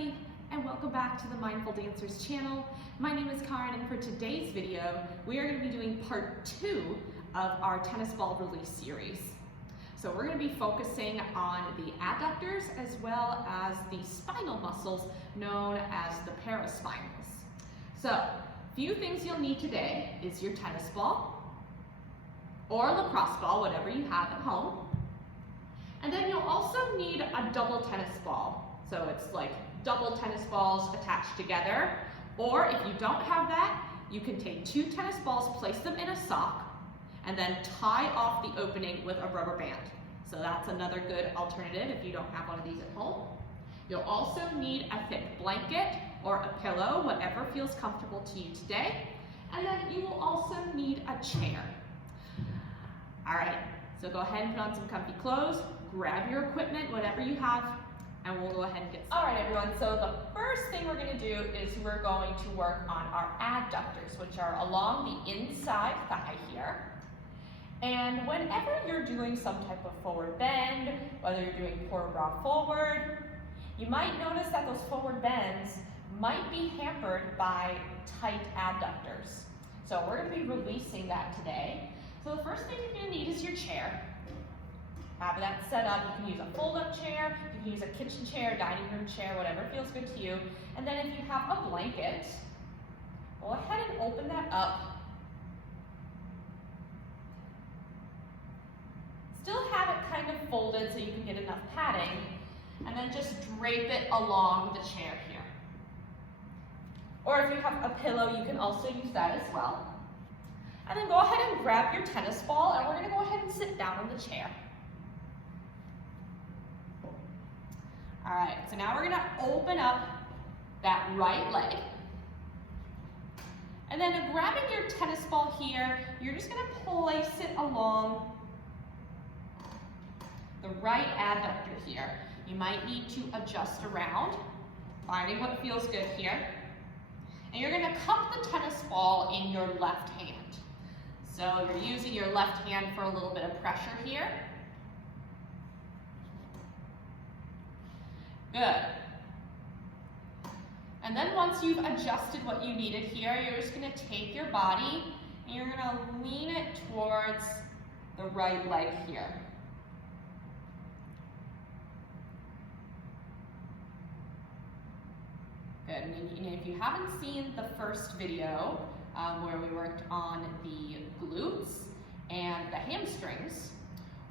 everybody, and welcome back to the Mindful Dancers channel. My name is Karen, and for today's video, we are going to be doing part 2 of our tennis ball release series. So we're going to be focusing on the adductors as well as the spinal muscles known as the paraspinals. So, a few things you'll need today is your tennis ball or lacrosse ball, whatever you have at home. And then you'll also need a double tennis ball. So it's like double tennis balls attached together. Or if you don't have that, you can take 2 tennis balls, place them in a sock, and then tie off the opening with a rubber band. So that's another good alternative if you don't have one of these at home. You'll also need a thick blanket or a pillow, whatever feels comfortable to you today. And then you will also need a chair. All right, so go ahead and put on some comfy clothes, grab your equipment, whatever you have, and we'll go ahead and get started. All right, everyone, so the first thing we're gonna do is we're going to work on our adductors, which are along the inside thigh here. And whenever you're doing some type of forward bend, whether you're doing port bras forward, you might notice that those forward bends might be hampered by tight adductors. So we're gonna be releasing that today. So the first thing you're gonna need is your chair. Have that set up. You can use a fold-up chair, you can use a kitchen chair, dining room chair, whatever feels good to you. And then if you have a blanket, go ahead and open that up. Still have it kind of folded so you can get enough padding, and then just drape it along the chair here. Or if you have a pillow, you can also use that as well. And then go ahead and grab your tennis ball, and we're gonna go ahead and sit down on the chair. All right, so now we're gonna open up that right leg. And then grabbing your tennis ball here, you're just gonna place it along the right adductor here. You might need to adjust around, finding what feels good here. And you're gonna cup the tennis ball in your left hand. So you're using your left hand for a little bit of pressure here. Good. And then once you've adjusted what you needed here, you're just gonna take your body and you're gonna lean it towards the right leg here. Good, and if you haven't seen the first video where we worked on the glutes and the hamstrings,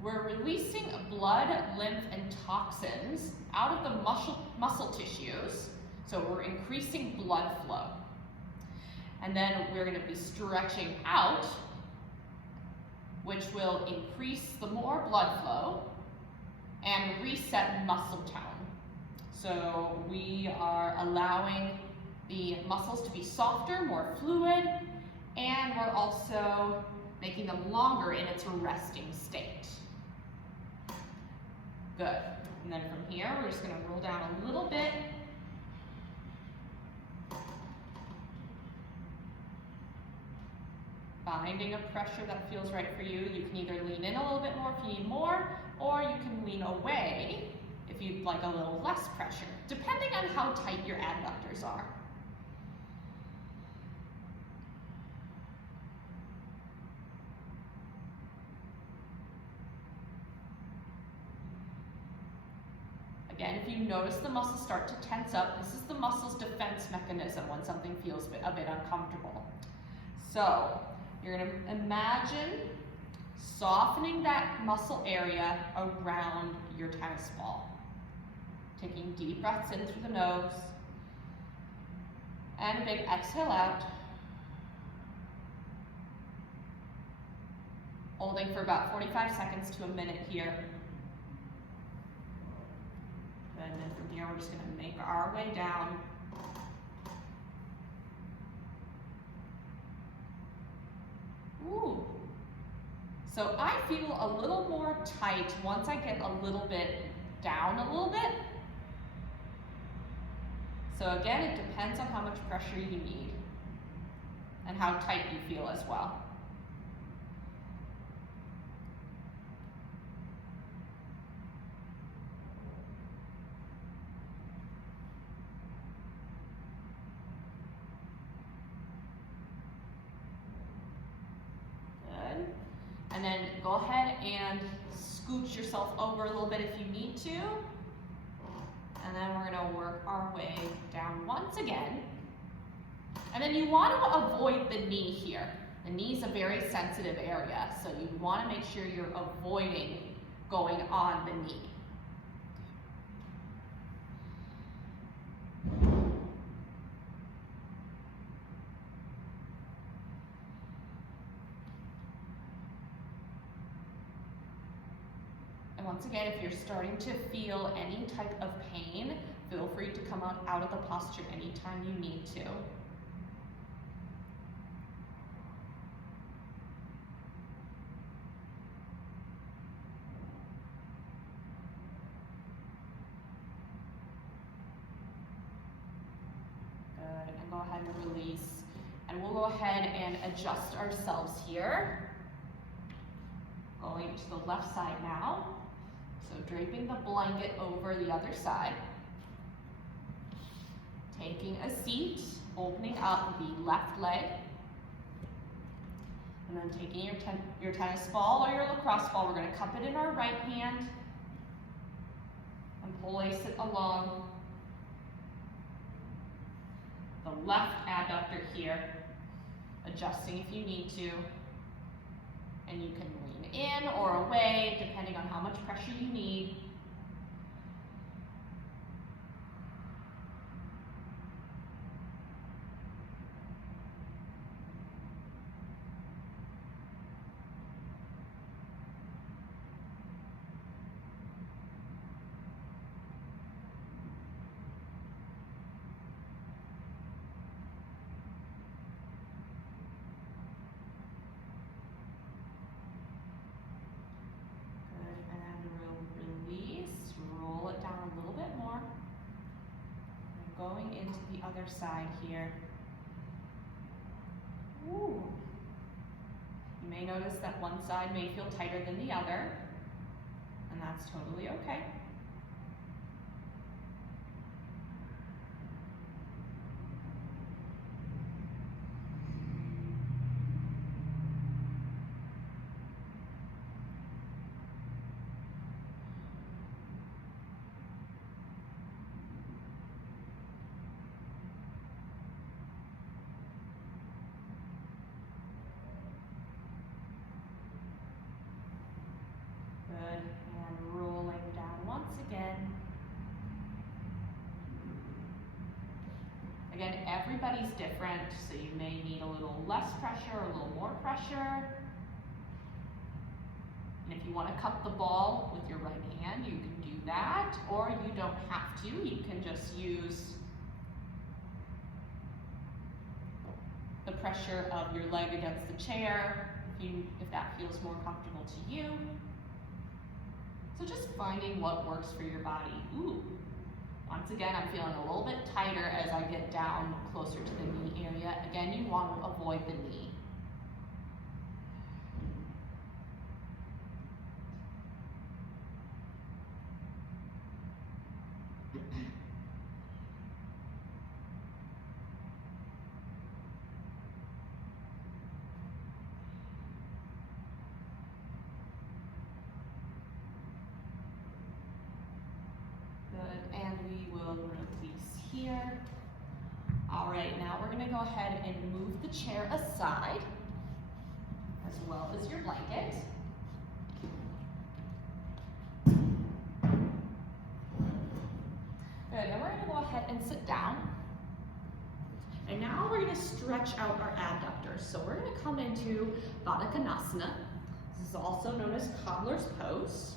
we're releasing blood, lymph, and toxins out of the muscle tissues, so we're increasing blood flow. And then we're gonna be stretching out, which will increase the more blood flow and reset muscle tone. So we are allowing the muscles to be softer, more fluid, and we're also making them longer in its resting state. Good. And then from here, we're just going to roll down a little bit. Finding a pressure that feels right for you. You can either lean in a little bit more if you need more, or you can lean away if you'd like a little less pressure, depending on how tight your adductors are. Again, if you notice the muscles start to tense up, this is the muscle's defense mechanism when something feels a bit uncomfortable. So, you're going to imagine softening that muscle area around your tennis ball. Taking deep breaths in through the nose, and a big exhale out. Holding for about 45 seconds to a minute here. And then from here, we're just going to make our way down. Ooh. So I feel a little more tight once I get a little bit down a little bit. So again, it depends on how much pressure you need and how tight you feel as well. go ahead and scooch yourself over a little bit if you need to. And then we're gonna work our way down once again. And then you want to avoid the knee here. The knee is a very sensitive area, so you want to make sure you're avoiding going on the knee. And once again, if you're starting to feel any type of pain, feel free to come out of the posture anytime you need to. Good, and go ahead and release. And we'll go ahead and adjust ourselves here. Going to the left side now. So draping the blanket over the other side. Taking a seat, opening up the left leg. And then taking your tennis ball or your lacrosse ball, we're going to cup it in our right hand and place it along the left adductor here, adjusting if you need to. And you can lean in or away, depending on how much pressure you need. Going into the other side here. Ooh. You may notice that one side may feel tighter than the other, and that's totally okay. And rolling down once again. Again, everybody's different, so you may need a little less pressure or a little more pressure. And if you want to cup the ball with your right hand, you can do that, or you don't have to. You can just use the pressure of your leg against the chair if that feels more comfortable to you. So just finding what works for your body. Ooh. Once again, I'm feeling a little bit tighter as I get down closer to the knee area. Again, you want to avoid the knee. And we will release here. All right, now we're going to go ahead and move the chair aside, as well as your blanket. Good, and we're going to go ahead and sit down. And now we're going to stretch out our adductors. So we're going to come into Badakanasana. This is also known as cobbler's pose.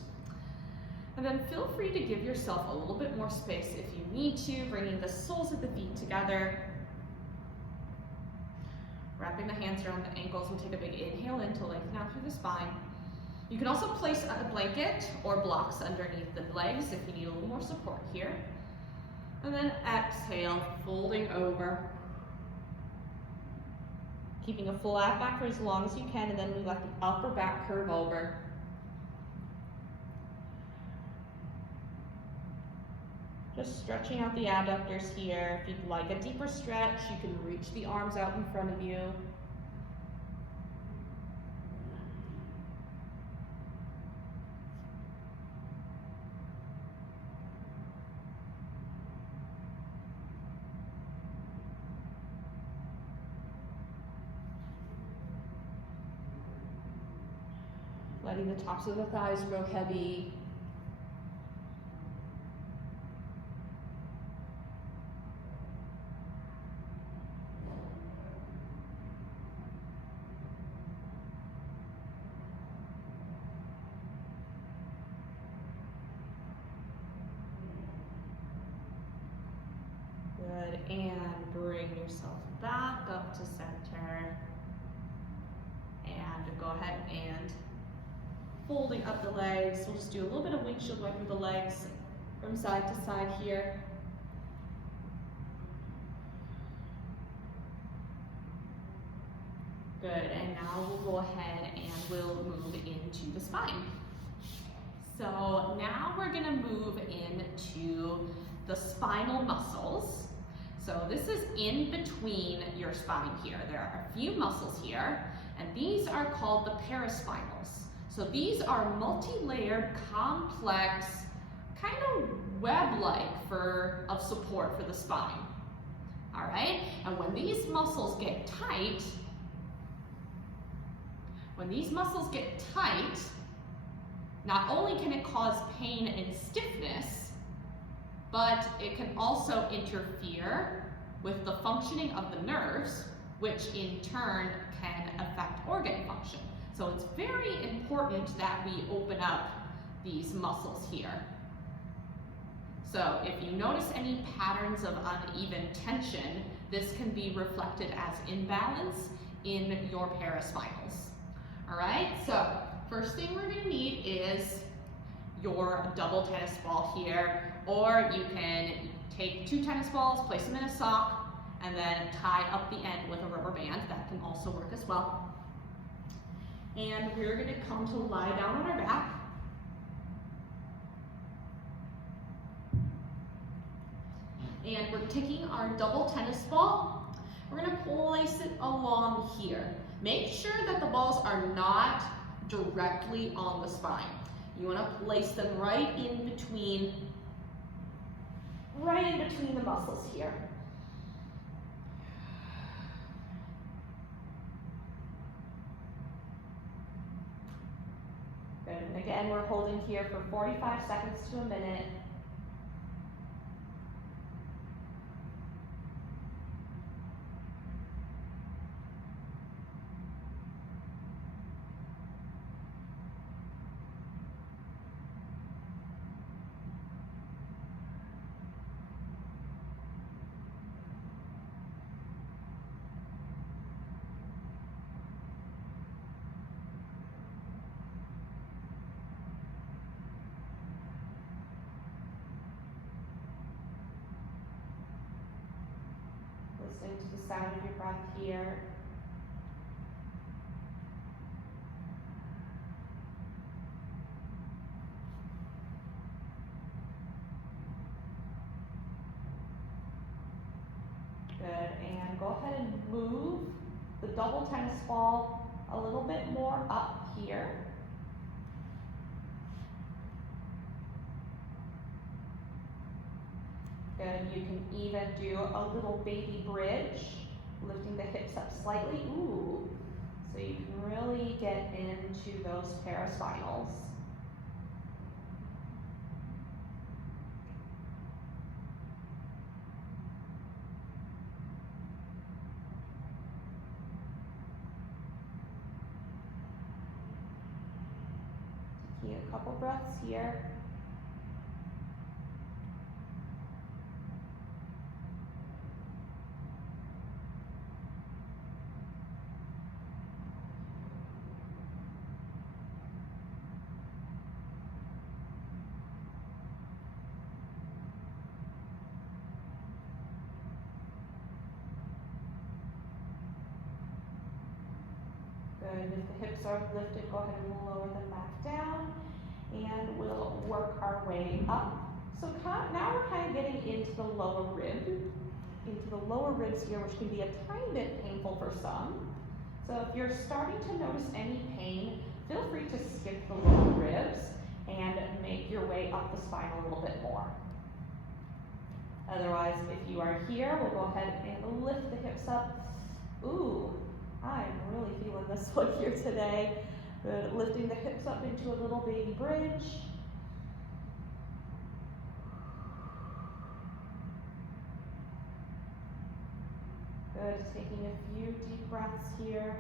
And then feel free to give yourself a little bit more space if you need to, bringing the soles of the feet together. Wrapping the hands around the ankles, we'll take a big inhale in to lengthen out through the spine. You can also place a blanket or blocks underneath the legs if you need a little more support here. And then exhale, folding over. Keeping a flat back for as long as you can, and then we let the upper back curve over. Just stretching out the adductors here. If you'd like a deeper stretch, you can reach the arms out in front of you. letting the tops of the thighs grow heavy. Good, and bring yourself back up to center. And go ahead and folding up the legs. We'll just do a little bit of windshield wiping the legs from side to side here. Good, and now we'll go ahead and we'll move into the spine. So now we're gonna move into the spinal muscles. So this is in between your spine here. There are a few muscles here, and these are called the paraspinals. So these are multi-layered, complex, kind of web-like of support for the spine. All right, and when these muscles get tight, not only can it cause pain and stiffness, but it can also interfere with the functioning of the nerves, which in turn can affect organ function. So it's very important that we open up these muscles here. So if you notice any patterns of uneven tension, this can be reflected as imbalance in your paraspinals. All right, so first thing we're gonna need is your double tennis ball here, or you can take 2 tennis balls, place them in a sock, and then tie up the end with a rubber band. That can also work as well. And we're gonna come to lie down on our back. And we're taking our double tennis ball. We're gonna place it along here. Make sure that the balls are not directly on the spine. You wanna place them right in between the muscles here. Good, and again, we're holding here for 45 seconds to a minute. Listening to the sound of your breath here. Good, and go ahead and move the double tennis ball a little bit more up here. Good, you can even do a little baby bridge, lifting the hips up slightly. Ooh, so you can really get into those paraspinals. Taking a couple breaths here. Good, if the hips are lifted, go ahead and lower them back down, and we'll work our way up. So now we're kind of getting into the lower ribs here, which can be a tiny bit painful for some. So if you're starting to notice any pain, feel free to skip the lower ribs and make your way up the spine a little bit more. Otherwise, if you are here, we'll go ahead and lift the hips up. Ooh, I'm really feeling this one here today. Good, lifting the hips up into a little baby bridge. Good, just taking a few deep breaths here.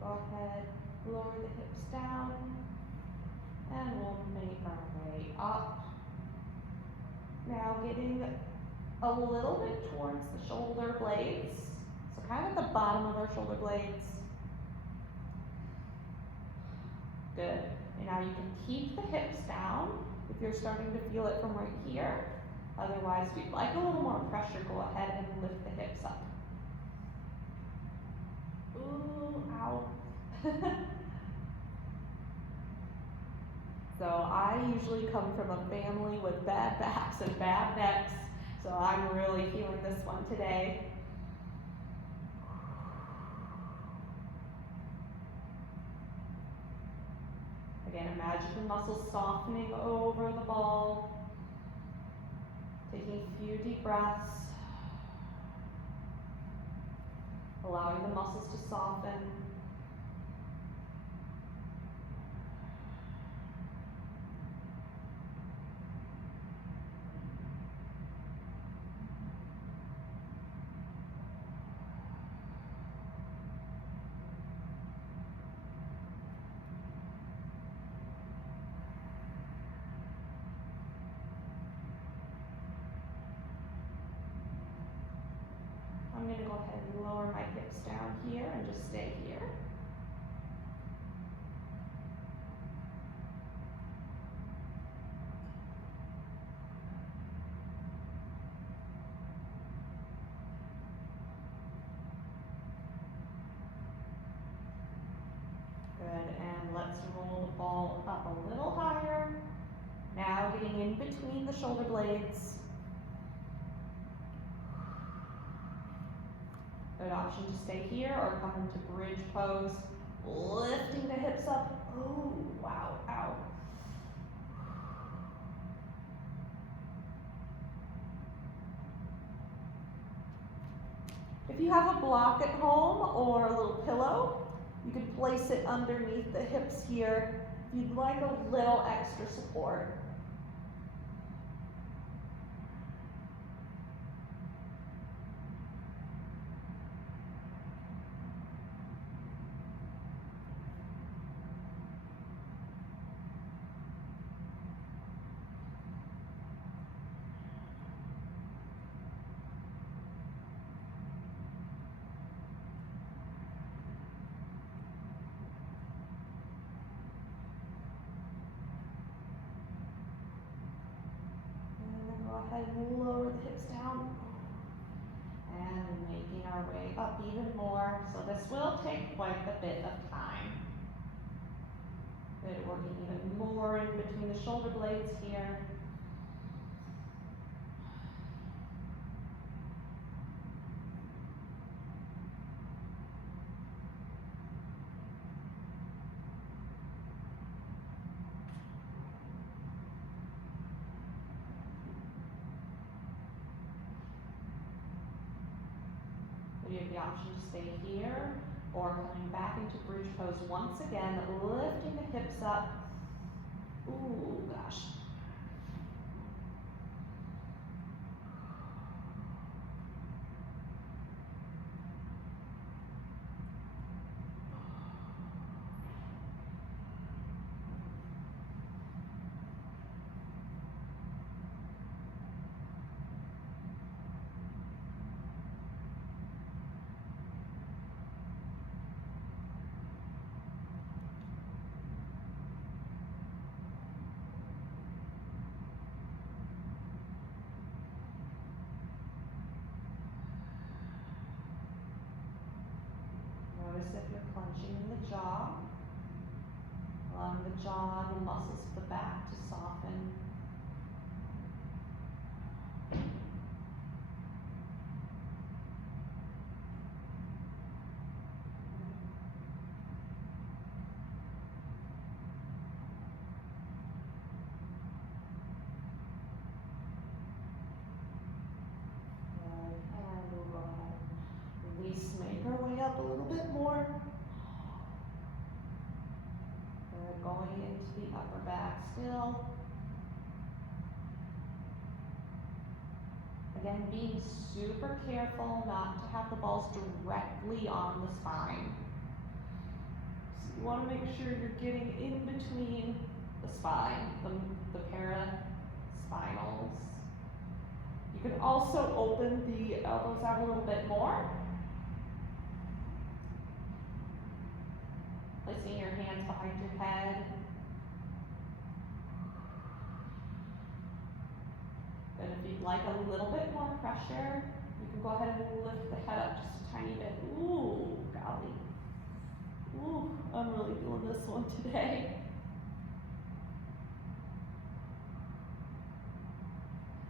Go ahead, lower the hips down, and we'll make our way up. Now getting a little bit towards the shoulder blades, so kind of at the bottom of our shoulder blades. Good, and now you can keep the hips down if you're starting to feel it from right here. Otherwise, if you'd like a little more pressure, go ahead and lift the hips up. Ooh, ow. So I usually come from a family with bad backs and bad necks, so I'm really feeling this one today. Again, imagine the muscles softening over the ball. Taking a few deep breaths. Allowing the muscles to soften. I'm going to go ahead and lower my hips down here and just stay here. Good, and let's roll the ball up a little higher. Now getting in between the shoulder blades. Good option to stay here or come into bridge pose, lifting the hips up. Oh, wow, ow. If you have a block at home or a little pillow, you can place it underneath the hips here if you'd like a little extra support. Go ahead and lower the hips down and making our way up even more. So this will take quite a bit of time. Good, working even more in between the shoulder blades here. You have the option to stay here or coming back into bridge pose once again, lifting the hips up. Ooh, gosh. muscles of the back to soften. Make our way up a little bit more. Good, going into the upper back still. Again, being super careful not to have the balls directly on the spine. So you want to make sure you're getting in between the spine, the paraspinals. You can also open the elbows out a little bit more. Placing your hands behind your head. And if you'd like a little bit more pressure, you can go ahead and lift the head up just a tiny bit. Ooh, golly. Ooh, I'm really feeling this one today.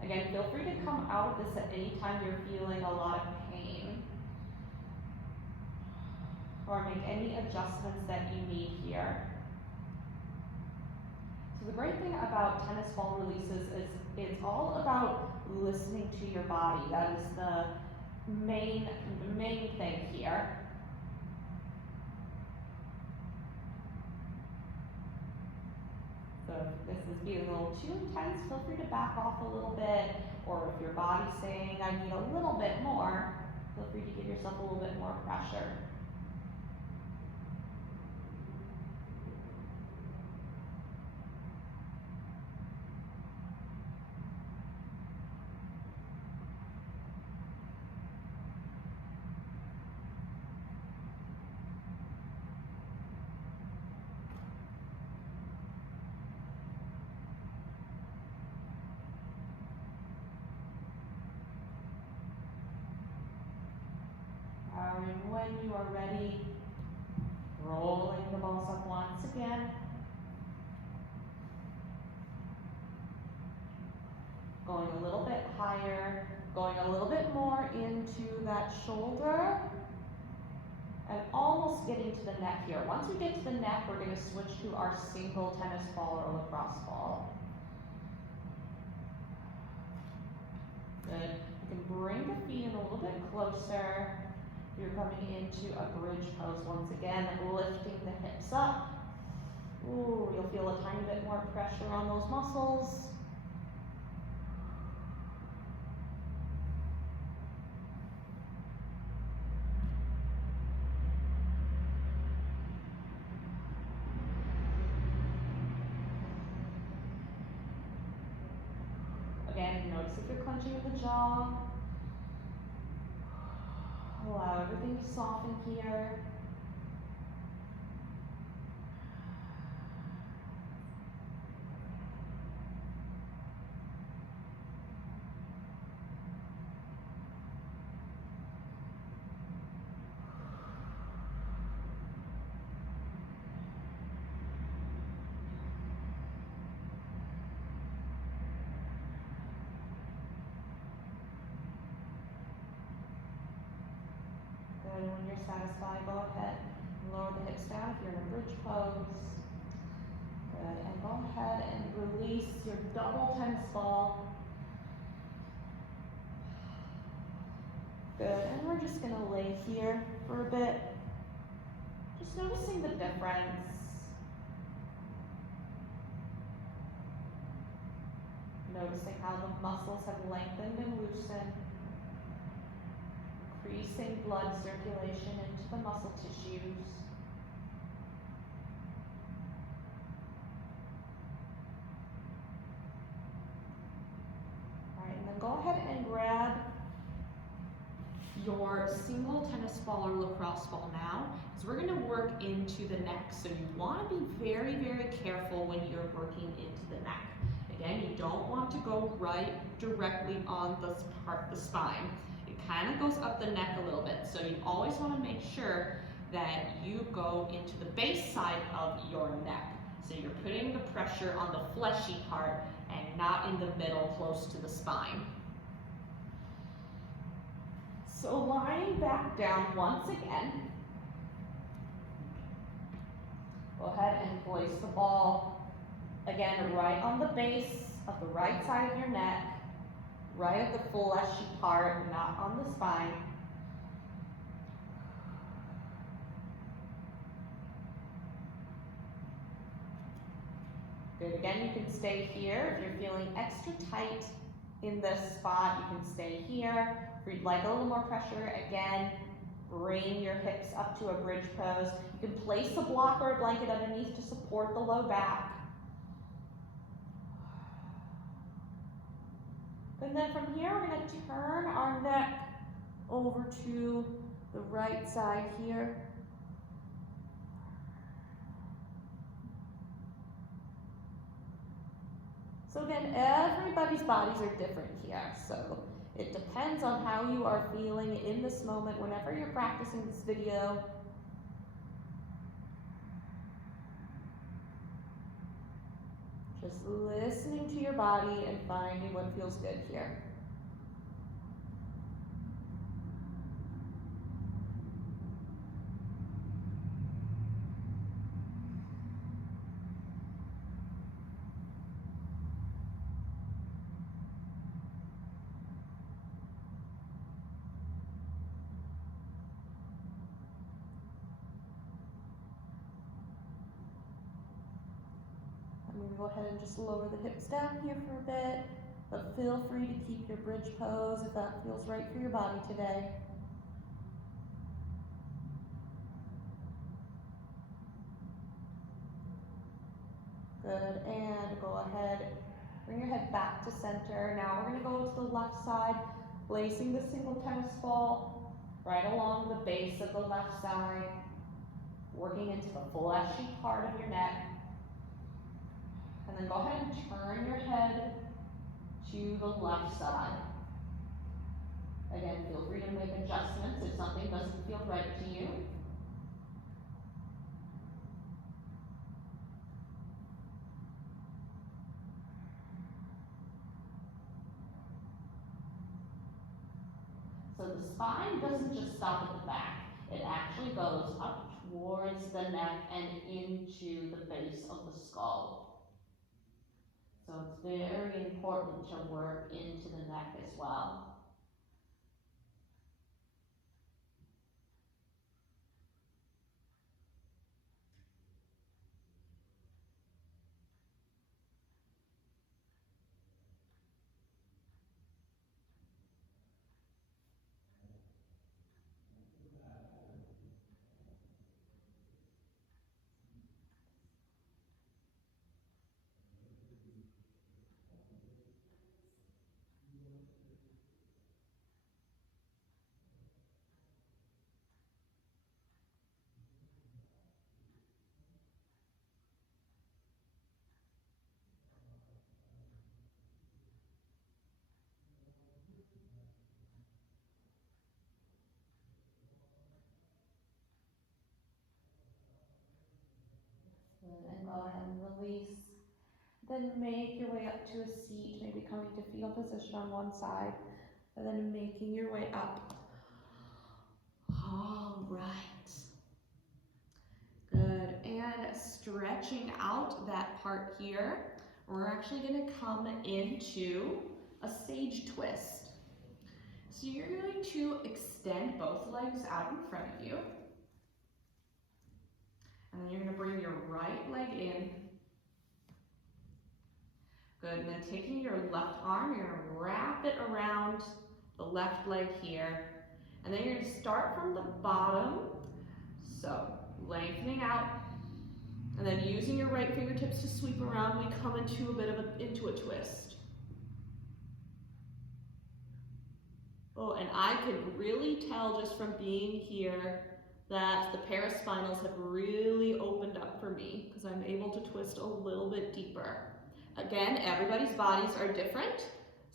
Again, feel free to come out of this at any time you're feeling a lot of pain, or make any adjustments that you need here. So the great thing about tennis ball releases is it's all about listening to your body. That is the main thing here. So if this is feeling a little too intense, feel free to back off a little bit, or if your body's saying, I need a little bit more, feel free to give yourself a little bit more pressure. And when you are ready, rolling the balls up once again. Going a little bit higher, going a little bit more into that shoulder, and almost getting to the neck here. Once we get to the neck, we're going to switch to our single tennis ball or lacrosse ball. Good. You can bring the feet in a little bit closer. You're coming into a bridge pose once again, lifting the hips up. Ooh, you'll feel a tiny bit more pressure on those muscles. Again, notice if you're clenching with the jaw. Allow everything to soften here. And when you're satisfied, go ahead and lower the hips down if you're in a bridge pose. Good, and go ahead and release your double tennis ball. Good, and we're just gonna lay here for a bit. Just noticing the difference. Noticing how the muscles have lengthened and loosened. Increasing blood circulation into the muscle tissues. All right, and then go ahead and grab your single tennis ball or lacrosse ball now, because we're going to work into the neck. So you want to be very, very careful when you're working into the neck. Again, you don't want to go right directly on the spine. Kind of goes up the neck a little bit, so you always want to make sure that you go into the base side of your neck. So you're putting the pressure on the fleshy part and not in the middle close to the spine. So lying back down once again, go ahead and place the ball again right on the base of the right side of your neck, right at the fleshy part, not on the spine. Good, again, you can stay here. If you're feeling extra tight in this spot, you can stay here. If you'd like a little more pressure, again, bring your hips up to a bridge pose. You can place a block or a blanket underneath to support the low back. And then from here, we're going to turn our neck over to the right side here. So again, everybody's bodies are different here, so it depends on how you are feeling in this moment whenever you're practicing this video. Just listening to your body and finding what feels good here. I'm going to go ahead and just lower the hips down here for a bit, but feel free to keep your bridge pose if that feels right for your body today. Good, and go ahead, bring your head back to center. Now we're going to go to the left side, placing the single tennis ball right along the base of the left side, working into the fleshy part of your neck. And then go ahead and turn your head to the left side. Again, feel free to make adjustments if something doesn't feel right to you. So the spine doesn't just stop at the back. It actually goes up towards the neck and into the base of the skull. So it's very important to work into the neck as well. And go ahead and release. Then make your way up to a seat, maybe coming to fetal position on one side, and then making your way up. All right. Good, and stretching out that part here, we're actually going to come into a sage twist. So you're going to extend both legs out in front of you. And then you're going to bring your right leg in. Good, and then taking your left arm, you're going to wrap it around the left leg here. And then you're going to start from the bottom. So lengthening out. And then using your right fingertips to sweep around, we come into a bit of into a twist. Oh, and I could really tell just from being here that the paraspinals have really opened up for me because I'm able to twist a little bit deeper. Again, everybody's bodies are different,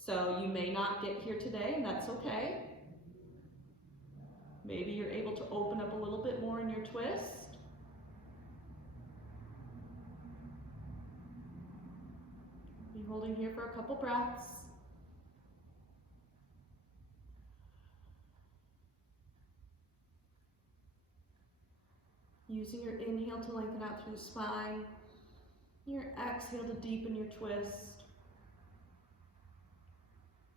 so you may not get here today, and that's okay. Maybe you're able to open up a little bit more in your twist. Keep holding here for a couple breaths. Using your inhale to lengthen out through the spine, your exhale to deepen your twist.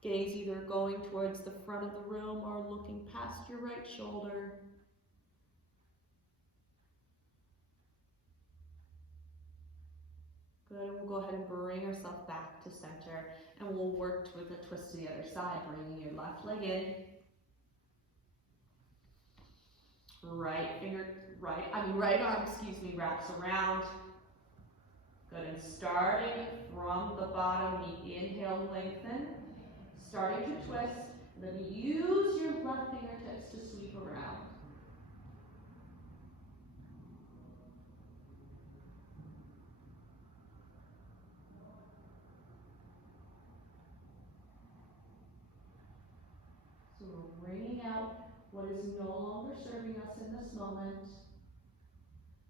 Gaze either going towards the front of the room or looking past your right shoulder. Good, and we'll go ahead and bring ourselves back to center, and we'll work with a twist to the other side, bringing your left leg in. Right arm, wraps around. Good, and starting from the bottom, we inhale, lengthen. Starting to twist, and then use your left fingertips to sweep around. So we're bringing out what is no longer serving us in this moment.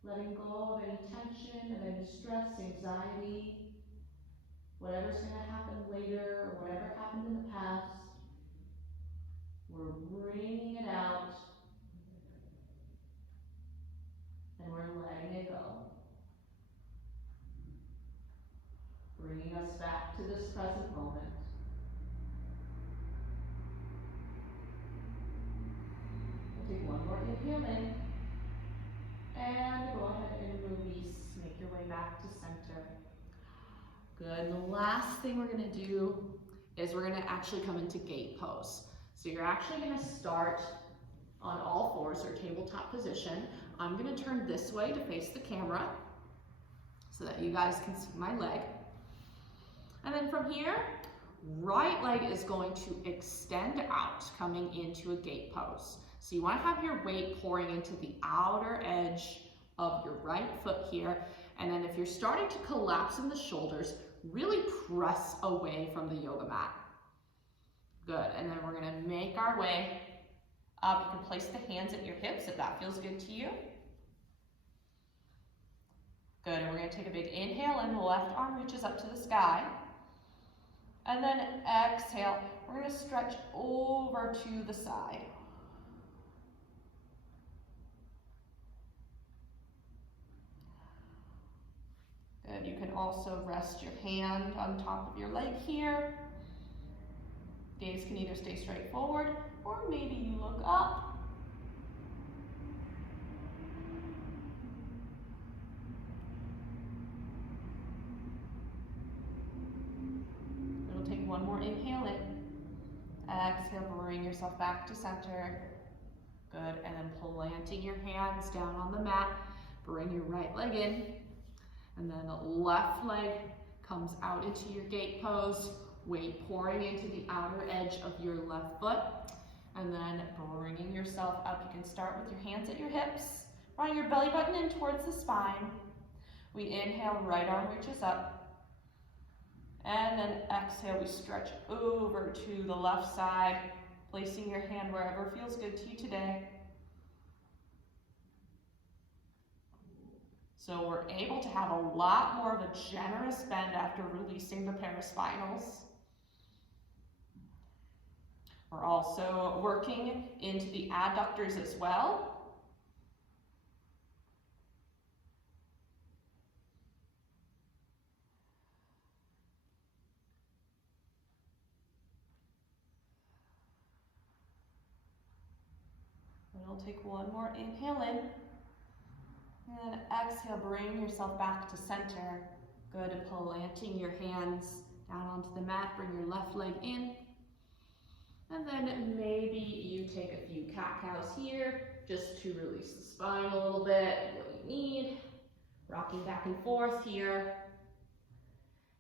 Letting go of any tension, of any stress, anxiety, whatever's going to happen later or whatever happened in the past. We're bringing it out and we're letting it go. Bringing us back to this present moment. We'll take one more inhale in. And go ahead and release. Make your way back to center. Good. And the last thing we're going to do is we're going to actually come into gate pose. So you're actually going to start on all fours or tabletop position. I'm going to turn this way to face the camera so that you guys can see my leg. And then from here, right leg is going to extend out, coming into a gate pose. So you want to have your weight pouring into the outer edge of your right foot here. And then if you're starting to collapse in the shoulders, really press away from the yoga mat. Good, and then we're going to make our way up. You can place the hands at your hips if that feels good to you. Good, and we're going to take a big inhale and the left arm reaches up to the sky. And then exhale, we're going to stretch over to the side. Good, you can also rest your hand on top of your leg here. Gaze can either stay straight forward or maybe you look up. It'll take one more inhale in. Exhale, bring yourself back to center. Good, and then planting your hands down on the mat. Bring your right leg in. And then the left leg comes out into your gate pose. Weight pouring into the outer edge of your left foot. And then bringing yourself up. You can start with your hands at your hips. Drawing your belly button in towards the spine. We inhale, right arm reaches up. And then exhale, we stretch over to the left side, placing your hand wherever feels good to you today. So we're able to have a lot more of a generous bend after releasing the paraspinals. We're also working into the adductors as well. We'll take one more inhale in. And then exhale, bring yourself back to center. Good, planting your hands down onto the mat. Bring your left leg in. And then maybe you take a few cat-cows here just to release the spine a little bit, what you need. Rocking back and forth here.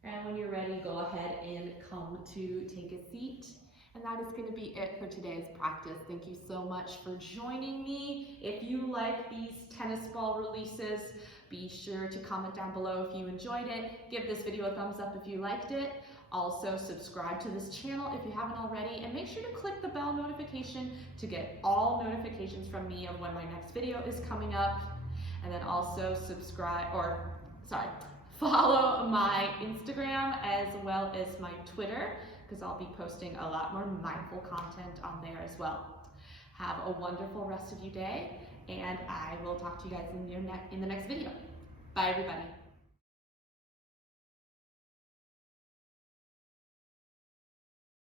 And when you're ready, go ahead and come to take a seat. And that is going to be it for today's practice. Thank you so much for joining me. If you like these tennis ball releases, be sure to comment down below if you enjoyed it. Give this video a thumbs up if you liked it. Also, subscribe to this channel if you haven't already, and make sure to click the bell notification to get all notifications from me of when my next video is coming up. And then also Follow my Instagram as well as my Twitter, because I'll be posting a lot more mindful content on there as well. Have a wonderful rest of your day, and I will talk to you guys in the next video. Bye, everybody.